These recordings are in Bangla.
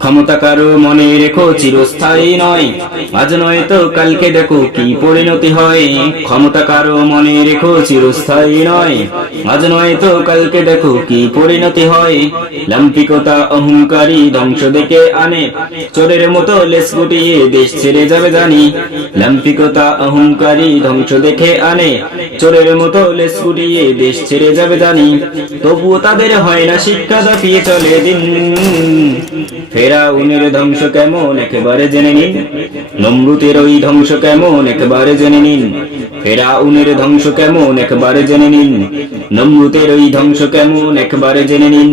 ক্ষমতা কারো মনে রেখো চিরস্থায়ী নয়, আজ নয় তো কালকে দেখো কি পরিণতি হয়। ক্ষমতা কারো মনে রেখো চিরস্থায়ী নয়, আজ নয় তো কালকে দেখো কি পরিণতি হয়। লাম্পিকতা অহংকারী ধ্বংস দেখে আনে, চোরের মতো লেস গুটিয়ে দেশ ছেড়ে যাবে জানি। লাম্পিকতা অহংকারী ধ্বংস দেখে আনে, চোরের মতো লেস গুটিয়ে দেশ ছেড়ে যাবে জানি। তবুও তাদের হয় না শিক্ষা, দাপিয়ে চলে দিন। ফেরাউনের ধ্বংস কেমন একেবারে জেনে নিন, নমরুদের ওই ধ্বংস কেমন একেবারে জেনে নিন। ফেরাউনের ধ্বংস কেমন একেবারে জেনে নিন, নমরুদের ওই ধ্বংস কেমন একেবারে জেনে নিন।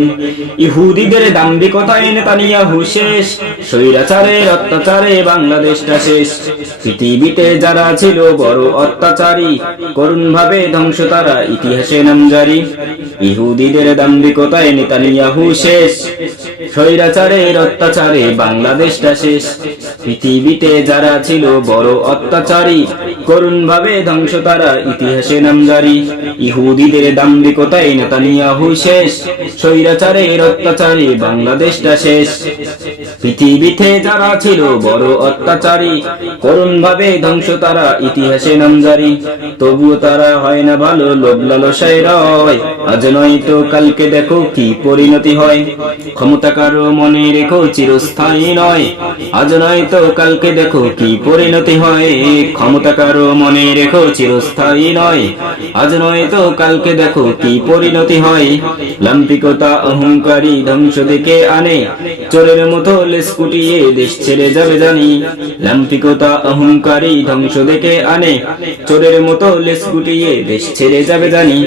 ইহুদিদের দাম্ভিকতায় নেতানিয়াহু শেষ, স্বৈরাচারের অত্যাচারে বাংলাদেশটা শেষ। পৃথিবীতে যারা ছিল বড় অত্যাচারী, করুণ ভাবে ধ্বংস তারা ইতিহাসে নামজারি। ইহুদিদের দাম্ভিকতায় নেতানিয়াহু শেষ, স্বৈরাচারের অত্যাচারে বাংলাদেশটা শেষ। পৃথিবীতে যারা ছিল বড় অত্যাচারী, করুণ ভাবে ধ্বংস তারা ইতিহাসে নামজারি। ইহুদিদের দাম্ভিকতায় নেতানিয়াহু শেষ, স্বৈরাচারের অত্যাচারে বাংলাদেশটা শেষ। পৃথিবীতে যারা ছিল বড় অত্যাচারী, করুণ ভাবে ধ্বংস তারা ইতিহাসে নামজারি। তবুও তারা হয় না ভালো, লোভ লালসায় রয়, আজ নয় তো কালকে দেখো কি পরিণতি হয়। ক্ষমতা কারো মনে রেখো চিরস্থায়ী নয়, আজ নয় তো কালকে দেখো কি পরিণতি হয়। ক্ষমতা কারো মনে রেখো চিরস্থায়ী নয়, আজ নয় তো কালকে দেখো কি পরিণতি হয়। লাম্পিকতা অহংকারী ধ্বংস দেখে আনে, চোরের মতো লেস কুটিয়ে দেশ ছেড়ে যাবে জানি। লাম্পিকতা অহংকারী ধ্বংস দেখে আনে, চোরের মতো লেস কুটিয়ে দেশ ছেড়ে যাবে জানি।